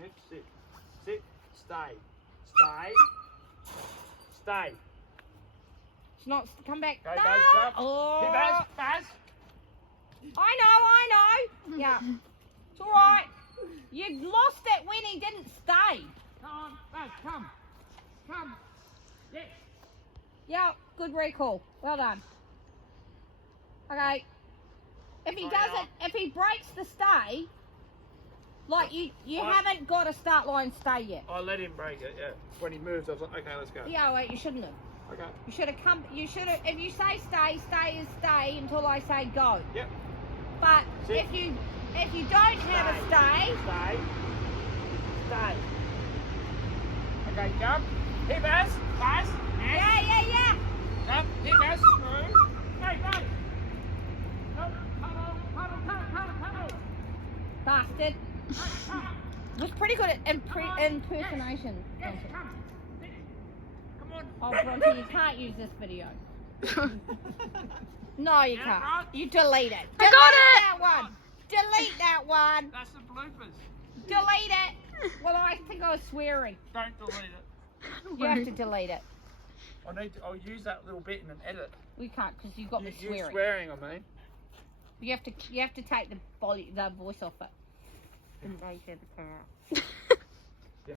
Sniff, sit. Sit. Stay. Stay. Stay. It's not. Come back. Go, No. Baz, jump. Oh. Here, Baz. Baz. I know. Yeah. It's all right. You lost it when he didn't stay. Come on, Baz, come. Come. Yes. Yeah, good recall. Well done. Okay. If he Oh, doesn't, if he breaks the stay, like you What? haven't got a start line stay yet. I let him break it, yeah. When he moved, I was like, okay, let's go. Yeah, wait, you shouldn't have. Okay. You should have come. You should have. If you say stay, stay is stay until I say go. Yep. But Sit. if you don't have a stay, Stay. Stay. Okay, jump. Here, Baz. Baz. Yes. yeah. Jump. Here, Baz. Through. Hey, Baz. Come. Bastard. Was pretty good at impersonation. Yes, come. Come on. Oh, Bronte, you can't use this video. No, you can't. You delete it. I got it! That one. Delete that one. That's the bloopers. Delete it. Well, I think I was swearing. Don't delete it. You have to delete it. I'll use that little bit in an edit. We can't because you got me You swearing. swearing on me. You have to take the voice off it. Didn't they say the car?